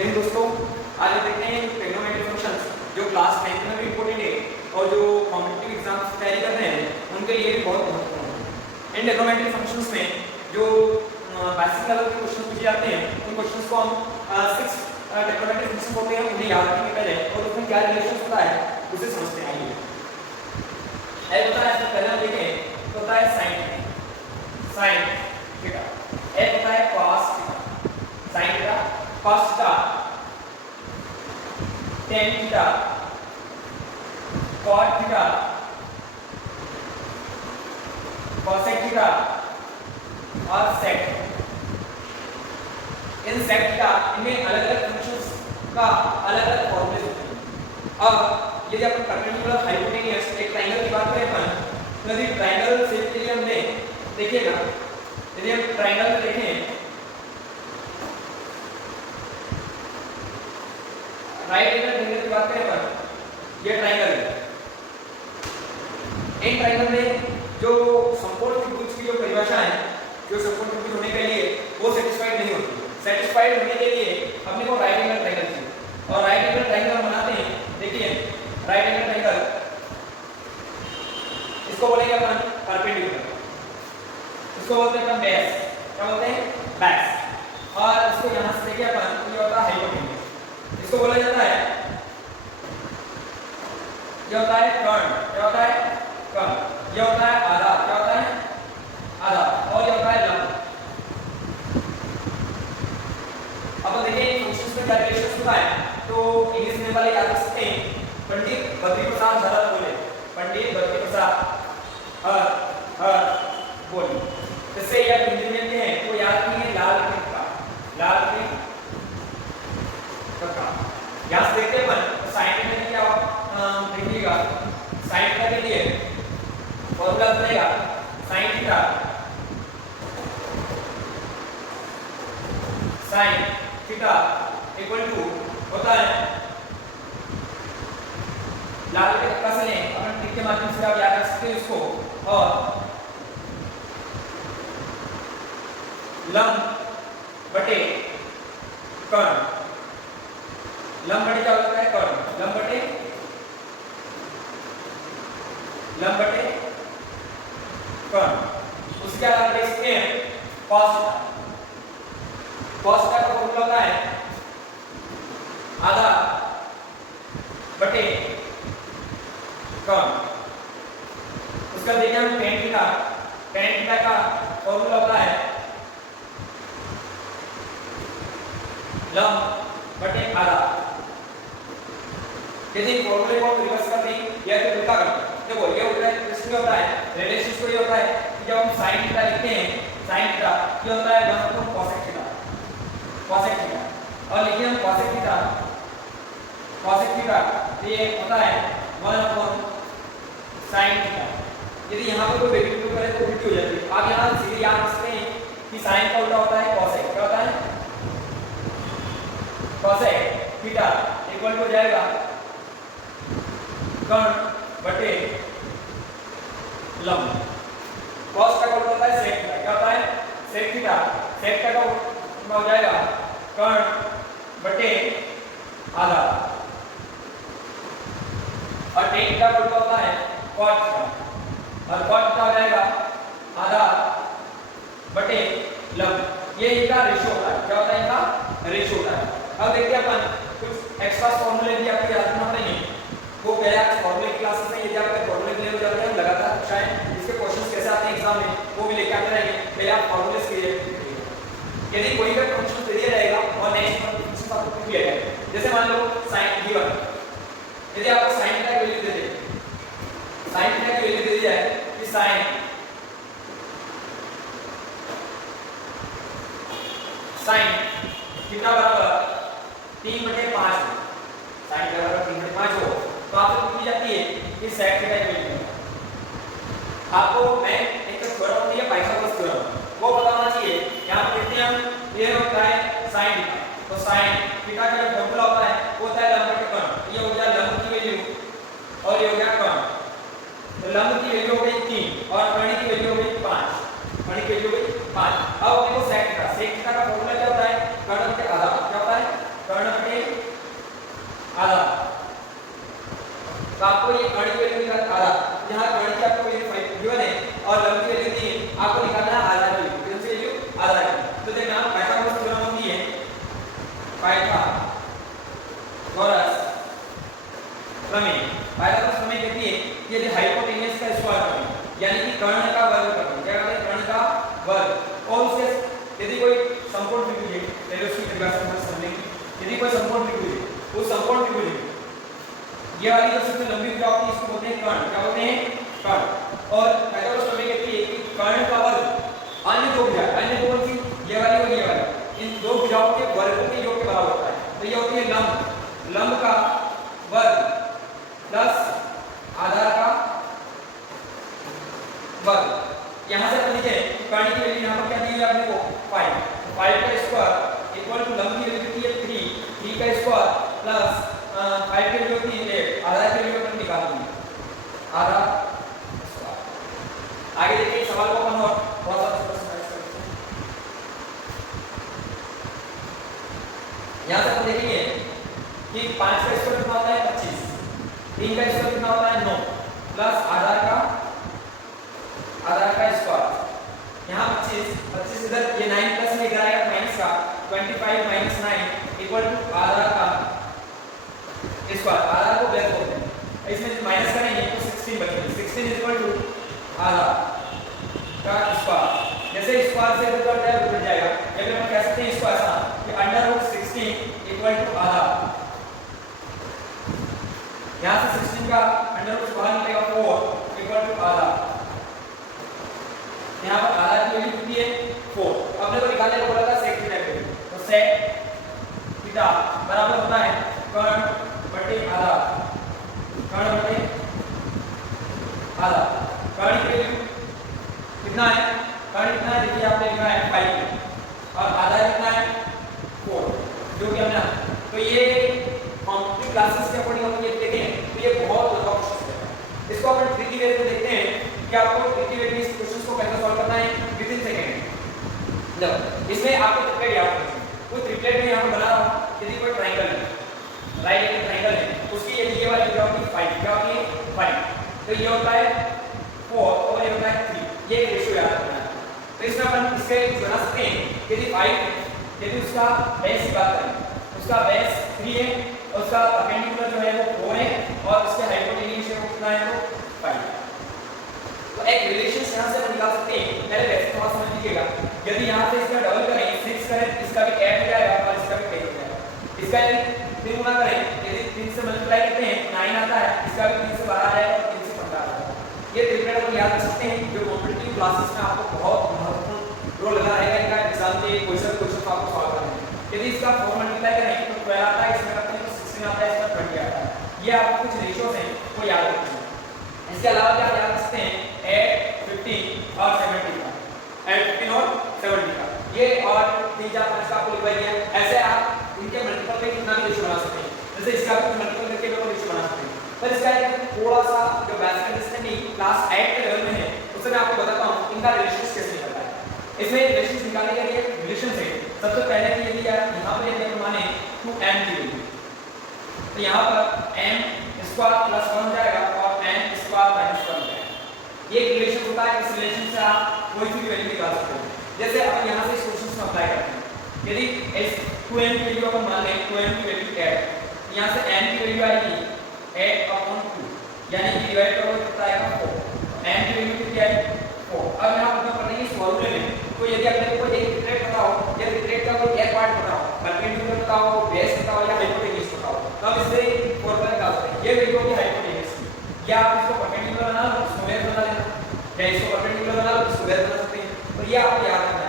जय हिंद दोस्तों, आज हम देखते हैं ट्रिग्नोमेट्रिक फंक्शंस जो क्लास 10th में भी इंपॉर्टेंट है और जो कॉम्पिटिटिव एग्जाम्स की तैयारी कर रहे हैं उनके लिए भी बहुत महत्वपूर्ण है। इन ट्रिग्नोमेट्रिक फंक्शंस में जो बेसिक लेवल के क्वेश्चन पूछे जाते हैं उन क्वेश्चंस को हम 6 ट्रिग्नोमेट्रिक फंक्शंस होते हैं उन्हें याद रखने पहले और उसमें क्या रिलेशन होता है उसे समझते हैं। आइए एक होता है इसमें पहले हम देखें तो होता है sin थीटा, एक होता है cos theta, sin theta, cos theta, tan theta, cot theta, cosec theta और sec। इन sec थीटा इनमें अलग-अलग फंक्शंस का अलग-अलग फॉर्मूले होते हैं। अब यदि अपन परपेंडिकुलर हाइपोटेन्यूज एक ट्रायंगल की बात करें अपन, तो यदि ट्रायंगल शेप के लिए हमने देखिएगा, यदि हम ट्रायंगल में देखें राइट एंगल ट्रायंगल की बात करें अपन, ये ट्रायंगल है। इन ट्रायंगल में जो समकोण त्रिभुज की जो परिभाषा है, जो समकोण त्रिभुज होने के लिए वो सेटिस्फाइड नहीं होती। सेटिस्फाइड होने के लिए अपने को राइट एंगल ट्रायंगल चाहिए और राइट एंगल ट्रायंगल हम बनाते हैं। देखिए राइट एंगल ट्रायंगल इसको बोलेंगे अपन परपेंडिकुलर, इसको बोलते हैं अपन बेस, क्या बोलते हैं बेस, और इसको यहां से देखिए अपन ये होता है हाइपोटेन्यूज, इसको बोला जाता है ये होता है कर्ण, क्या होता है कर्ण, ये होता है आधा, क्या होता है आधा, और ये होता है लंब। अब देखिए इन फंक्शंस में क्या रिलेशन होता है, तो इंग्लिश में वाले याद रख सकते हैं पंडित बद्री प्रसाद हर बोले, पंडित बद्री प्रसाद हर बोले। इससे याद हिंदी में हैं तो याद कीजिए लाल टिक्का, लाल टिक्का। यहां से देखते हैं अपन साइन में क्या देखिएगा, साइन का के लिए फॉर्मूला बनेगा sin theta sin theta equal to होता है लाल टिक्का से लें अपन टिक के माध्यम से आप याद रख सकते हैं इसको, और लंब बटे कर्ण, लंब बटे क्या होता है कर्ण, लंब बटे कर्ण। उसके अलावा देख सकते हैं cos थीटा, cos थीटा का फॉर्मूला होता है आधा बटे कर्ण। उसका देखिए हम tan थीटा, tan थीटा का फॉर्मूला होता है लंब बटे आधा। यदि फॉर्मूले को रिवर्स कर दें या तो उल्टा कर दें, देखो ये उल्टा इसमें होता है रिलेशन को, ये होता है कि जब हम sin थीटा लिखते हैं sin थीटा ये होता है 1 upon cosec theta, cosec theta, और लिखिए हम cosec थीटा, cosec थीटा ये होता है 1 अपॉन sin थीटा। यदि यहां पर कोई वैल्यू पुट करें तो उल्टी हो जाती है। आप यहां सीधे याद रख सकते हैं कि sin का उल्टा होता है cosec, क्या होता है cosec थीटा इक्वल हो जाएगा कर्ण बटे लंब। cos का उल्टा होता है sec थीटा, क्या होता है sec थीटा, sec का उल्टा हो जाएगा कर्ण बटे आधा, और tan थीटा का उल्टा होता है cot थीटा, और cot थीटा हो जाएगा आधा बटे लंब। ये इनका रेशियो होता है, क्या होता है इनका रेशियो होता है। अब देखिए अपन कुछ एक्स्ट्रा फॉर्मूले भी आपको याद रखना पड़ेंगे, वो पहले आप फॉर्मूले क्लासेस में यदि आपके फॉर्मूले क्लियर हो जाते हैं लगातार कक्षाएं इसके क्वेश्चंस कैसे आते हैं एग्जाम में वो भी लेके आते रहेंगे, पहले आप फॉर्मूले क्लियर कीजिए। यदि कोई भी फंक्शन दे दिया जाएगा और नेक्स्ट फंक्शन आपको क्लियर है, जैसे मान लो sin गिवन, यदि आपको sin थीटा की वैल्यू दे दे, sin थीटा की वैल्यू दे दी जाए कि sin थीटा बराबर 3/5, sin थीटा बराबर 3/5 हो तो आपसे पूछी जाती है कि sec थीटा की वैल्यू। आपको मैं एक थ्योरम दिया पाइथागोरस थ्योरम, वो बताना चाहिए। यहां पर देखते हैं हम ये होता है sin थीटा, तो sin थीटा का जो फॉर्मूला होता है वो होता है लंब बटे कर्ण। ये हो गया लंब की वैल्यू और ये हो गया कर्ण, तो लंब की वैल्यू हो गई 3 और कर्ण की वैल्यू हो गई 5, कर्ण की वैल्यू हो गई 5। अब देखो sec थीटा का फॉर्मूला क्या होता है कर्ण बटे आधा, क्या होता है कर्ण यदि कोई समकोण त्रिभुज है, पहले उसकी परिभाषा हम समझेंगे। यदि कोई समकोण त्रिभुज है, वो समकोण त्रिभुज है, ये वाली जो सबसे लंबी भुजा होती है इसको बोलते हैं कर्ण। क्या बोलते हैं? कर्ण। और पाइथागोरस प्रमेय कहती है कि कर्ण का वर्ग अन्य दो भुजा, अन्य दो कौन सी? ये वाली और ये वाली, इन दो भुजाओं के वर्गों के योग के बराबर होता है। तो ये होती है लंब, लंब का वर्ग प्लस आधार का वर्ग। यहाँ से अपन लिखे कर्ण की वैल्यू यहाँ पर क्या दी है आपने को 5, 5 का स्क्वायर इक्वल टू लंब की वैल्यू कितनी है 3, 3 का स्क्वायर प्लस 5 की वैल्यू होती है 8, आधा की वैल्यू अपन निकाल देंगे आधा स्क्वायर। आगे देखिए सवाल को अपन और बहुत सारा समझ सकते हैं। यहाँ से अपन देखेंगे कि 5 का स्क्वायर कितना होता है 25, 3 का स्क्वायर कितना होता है 9 प्लस आधार का स्क्वायर। यहाँ 25 इधर ये 9 प्लस में इधर आएगा माइनस का 25 माइनस 9 इक्वल टू आधार का स्क्वायर। आधार को बेस बोलते हैं, इसमें माइनस करेंगे तो 16 बचेगा। 16 इक्वल टू आधार का स्क्वायर। जैसे स्क्वायर से इधर जाए उधर जाएगा, या फिर हम कह सकते हैं इसको ऐसा कि √16 इक्वल टू आधार। यहाँ से 16 का अंडर बाहर निकलेगा 4 इक्वल टू आधार। यहाँ पर आधार की वैल्यू कितनी है 4। अपने को निकालने को बोला था सेक थीटा की, तो सेक थीटा बराबर होता है कर्ण बटे आधार, कर्ण बटे आधार। कर्ण की वैल्यू कितना है? कर्ण कितना है देखिए आपने लिखा है 5 और आधार कितना है 4, जो कि हमने तो ये कॉम्पिटिटिव क्लासेस के अकॉर्डिंग हम ये देखें तो ये बहुत लंबा क्वेश्चन है। इसको अपन ट्रिकी वे में देखते हैं कि आपको ट्रिकी वे में इस क्वेश्चन को कैसे सॉल्व करना है विद इन सेकंड। जब इसमें आपको ट्रिपलेट याद रखना है, वो ट्रिपलेट में यहां पर बना रहा हूं। यदि कोई ट्रायंगल है, राइट एंगल ट्रायंगल है, उसकी यदि ये वाली भुजा होती है 5, क्या होती है 5, तो ये होता है 4 और ये होता है 3, ये एक रेशियो याद रखना है। तो इसमें अपन इसके बना सकते हैं यदि 5 यदि उसका बेस की बात करें, उसका बेस 3 है, उसका परपेंडिकुलर जो है वो 4 है और उसके हाइपोटेन्यूज है वो कितना है तो 5। तो एक रिलेशन यहां से हम निकाल सकते हैं। पहले वैसे थोड़ा समझ लीजिएगा, यदि यहां से इसका डबल करें 6 करें, इसका भी 8 हो जाएगा और इसका भी 10 हो जाएगा। इसका यदि 3 गुना करें, यदि 3 से मल्टीप्लाई करते हैं 9 आता है, इसका भी 3 से 12 आ जाएगा और 3 से 15 आ जाएगा। ये ट्रिपलेट अपन याद रख सकते हैं, जो कॉम्पिटिटिव क्लासेस में आपको बहुत महत्वपूर्ण रोल लगा रहेगा। इनका एग्जाम में क्वेश्चन आपको सॉल्व करना है। यदि इसका 4 मल्टीप्लाई करें तो 12 आता है, इसमें करते हैं तो 16 आता है, इसका 20 आता है। ये आपको कुछ रेशियोज हैं वो याद रखना है। इसके अलावा क्या याद रख सकते हैं 8, 15 और 70 का, 8, 15 और 70 का, ये और 3, 4, 5 का आपको लिखवा दिया। ऐसे आप इनके मल्टीपल में कितना भी रेशियो बना सकते हैं, जैसे इसका भी मल्टीपल करके लोग रेशियो बना सकते हैं। पर इसका एक थोड़ा सा जो बेसिक अंडरस्टैंडिंग क्लास 8 के लेवल में है उससे मैं आपको बताता हूं इनका रिलेशंस कैसे निकलता है। इसमें रिलेशंस निकालने के लिए रिलेशन है सबसे पहले कि यदि यहां पर यदि हम माने 2m की वैल्यू, तो यहां पर m स्क्वायर प्लस 1 हो जाएगा और n स्क्वायर माइनस 1 हो जाएगा। ये एक रिलेशन होता है। इस रिलेशन से आप कोई भी वैल्यू निकाल सकते हो। जैसे अपन यहां से इस क्वेश्चन में अप्लाई करते हैं, यदि इस 2m की वैल्यू अपन मान लें 2m की वैल्यू 8, यहां से n की वैल्यू आएगी 8/2, यानी कि डिवाइड करोगे कितना आएगा 4, n की वैल्यू कितनी आई 4। अब यहां पर कर लेंगे फॉर्मूले में, तो यदि आपने कोई एक ट्रिपलेट बताओ या ट्रिपलेट का कोई एक पार्ट बताओ, परपेंडिकुलर बताओ, बेस बताओ या हाइपोटेन्यूज बताओ, तो हम इससे फॉर्मूला निकाल सकते हैं। ये वैल्यू होगी हाइपोटेन्यूज की, या आप इसको परपेंडिकुलर बना लो इसको बेस बना लेना, या इसको परपेंडिकुलर बना लो इसको बेस बना सकते हैं। तो ये आपको याद रखना है।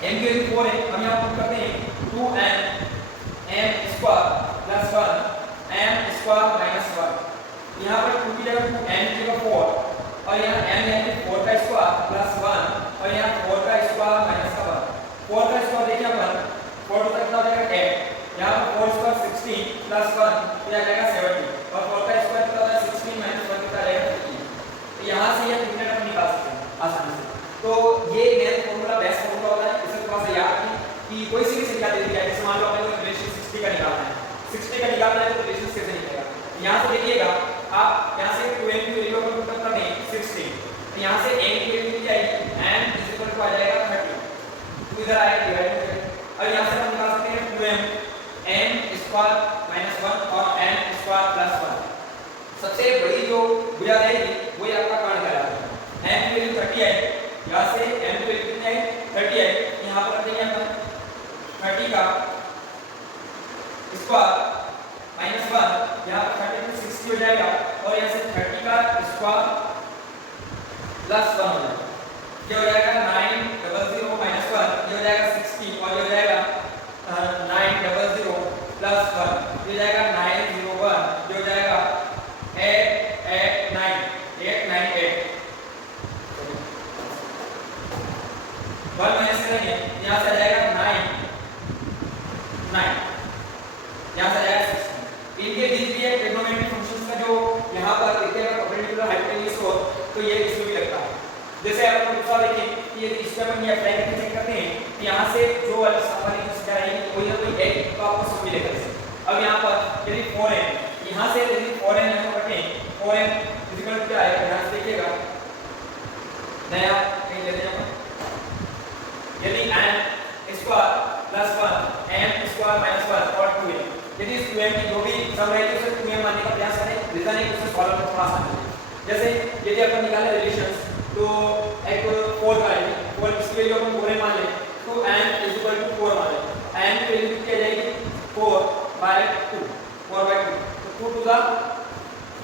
m की वैल्यू 4 है, हम यहां पुट करते हैं 2m m square plus 1 m square minus 1। यहां पर 2 की जगह 2m की जगह 4 और यहां m यानी 4 का स्क्वायर प्लस 1 और यहां 4 का स्क्वायर माइनस 1। 4 का स्क्वायर देखिए अपन 4 तक कितना हो जाएगा 8, यहां पर 4 स्क्वायर 16 प्लस 1 तो यह जाएगा 70 और 4 का स्क्वायर कितना होता है 16 माइनस 1 कितना रहेगा 13। तो यहां से ये ट्रिपलेट हम निकाल सकते हैं आसानी से। तो ये मेन फार्मूला बेस्ट फार्मूला होता है। इसे थोड़ा सा याद रखें कि कोई सी भी संख्या दे दी जाए, जैसे मान लो आपने रिलेशन 60 का निकालना है, 60 का निकालना है तो रिलेशन कैसे निकलेगा। यहां से देखिएगा आप यहां से 2m की वैल्यू को पुट कर दें 60, तो यहां से m की वैल्यू कितनी आएगी m आ जाएगा 30, तो इधर आएगा डिवाइड हो जाएगा। अब यहां से हम निकाल सकते हैं 2m m स्क्वायर माइनस 1 और n स्क्वायर प्लस 1। सबसे बड़ी जो भुजा रहेगी वो आपका कर्ण कहलाता है। m की वैल्यू 30 है, यहां से m की वैल्यू कितनी है 30 है, यहाँ पर कर देंगे अपन 30 का स्क्वायर माइनस 1, यहाँ पर 30 to 60 हो जाएगा और यहाँ से 30 का स्क्वायर प्लस 1 हो जाएगा। ये हो जाएगा 900 माइनस 1, ये हो जाएगा 60 और ये हो जाएगा 900 प्लस 1, ये हो जाएगा 901, ये हो जाएगा 898 1 माइनस करेंगे यहाँ से आ जाएगा 9 यहाँ से आ जाएगा 60। इनके बीच भी एक ट्रिग्नोमेट्रिक फंक्शंस का जो यहाँ पर देखते हैं परपेंडिकुलर हाइपोटेन्यूज हो तो ये इसमें भी लगता है। जैसे आप लोग दूसरा देखें कि यदि इस पे हम ये अप्लाई करके चेक करते हैं कि यहाँ से जो वाली सामान्य संख्या रहेगी कोई ना कोई एक तो आपको सब मिलेगा। अब यहाँ पर यदि 4n यहाँ से यदि 4n यहाँ पर रखें 4n फिजिकल क्या है यहाँ से देखिएगा नया कहीं लेते हैं यदि n square plus 1 m square minus 1 और 2m यदि इस 2m की जो भी सम रहेगी उसे 2m मानने का प्रयास करें रीजन है उसे सॉल्व करना थोड़ा आसान है। जैसे यदि अपन निकाले रिलेशंस तो एक 4 का है 4 इसकी वैल्यू अपन 4 मान लें तो n 4 मान लें n की वैल्यू कितनी आ जाएगी 4/2 तो 2 to the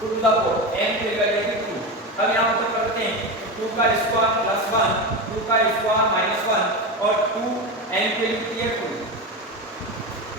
4 m की वैल्यू आ जाएगी 2। अब यहां पर करते हैं 2 का स्क्वायर प्लस 1 2 का स्क्वायर माइनस 1 और 2 n की वैल्यू कितनी है 2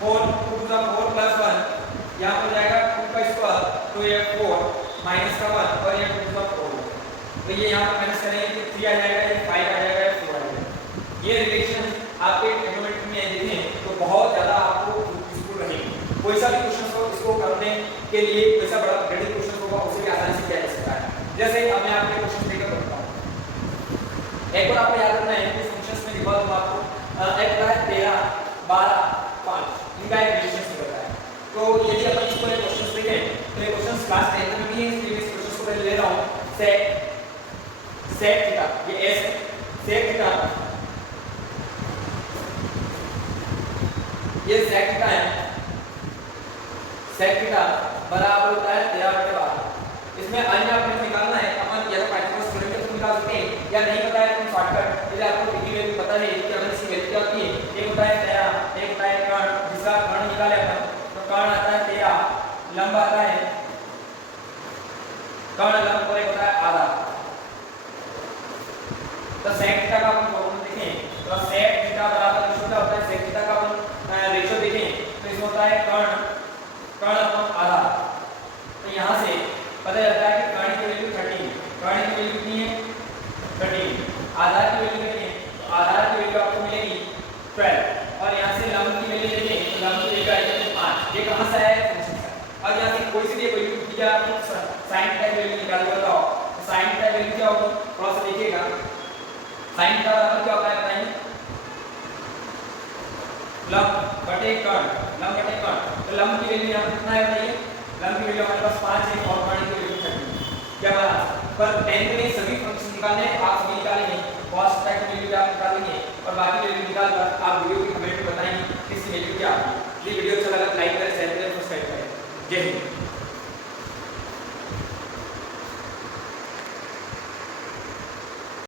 2 to the 4 प्लस 1 यहां पर जाएगा 2 का स्क्वायर तो ये 4 माइनस का 1 और ये 2 to the 4 तो ये यहां पर माइनस करेंगे कि 3 आ जाएगा ये 5 आ जाएगा ये 4 आ जाएगा। ये रिलेशन आपके ट्रिग्नोमेट्री में देखें तो बहुत ज्यादा आपको यूजफुल रहेगी। कोई सा भी क्वेश्चन हो इसको करने के लिए कोई सा बड़ा क्रेडिट क्वेश्चन होगा उसे भी आसानी से किया जा सकता है। जैसे अब मैं आपको क्वेश्चन देकर बताता हूं। एक बार आपको याद रखना है कि फंक्शंस में लिखा दूंगा आपको एक होता है 13 12 5 इनका एक रिलेशन होता है। तो यदि अपन इसको एक क्वेश्चन देखें तो ये क्वेश्चन क्लास 10 में भी है इसलिए मैं इस क्वेश्चन को पहले ले रहा हूं। सेक थीटा ये s सेक थीटा ये सेक थीटा है सेक थीटा बराबर होता है 13/12। इसमें अन्य आपको निकालना है अपन या तो पाइथागोरस थ्योरम से निकाल सकते हैं या नहीं पता है तो शॉर्टकट यदि आपको किसी वैल्यू पता है कि अगर इसकी वैल्यू क्या होती है एक होता है 13 एक होता है कर्ण जिसका कर्ण निकाले अपन तो कर्ण आता है 13 लंब आता है कर्ण लंब और एक होता है आधा। तो सेक थीटा का अपन फॉर्मूला देखें तो सेक थीटा बराबर किसका होता है सेक थीटा का अपन रेशियो देखें तो इसमें होता है कर्ण अपॉन आधा। तो यहां से पता चलता है कि कर्ण की वैल्यू 13 कर्ण की वैल्यू कितनी है 13 आधार की वैल्यू कितनी है तो आधार की वैल्यू आपको मिलेगी 12 और यहां से लंब की वैल्यू देखें तो लंब की वैल्यू आएगी 5। ये कहां से आया है फंक्शन से। अब यहां से कोई सी भी वैल्यू दिया आपको sin थीटा की वैल्यू निकाल के बताओ तो sin थीटा की वैल्यू क्या होगी थोड़ा सा देखिएगा। sin थीटा बराबर क्या होता है बताइए लंब बटे कर्ण तो लंब की वैल्यू यहां कितना है बताइए लंब की वैल्यू हमारे पास 5 है और कर्ण की वैल्यू 30 क्या बना पर 10 में सभी फंक्शन निकालने हैं आप सभी निकालेंगे cos थीटा की वैल्यू आप निकालेंगे और बाकी वैल्यू निकालकर आप वीडियो की कमेंट में बताएंगे किस वैल्यू क्या आती है। ये वीडियो अच्छा लगा लाइक करें शेयर करें सब्सक्राइब करें। जय हिंद।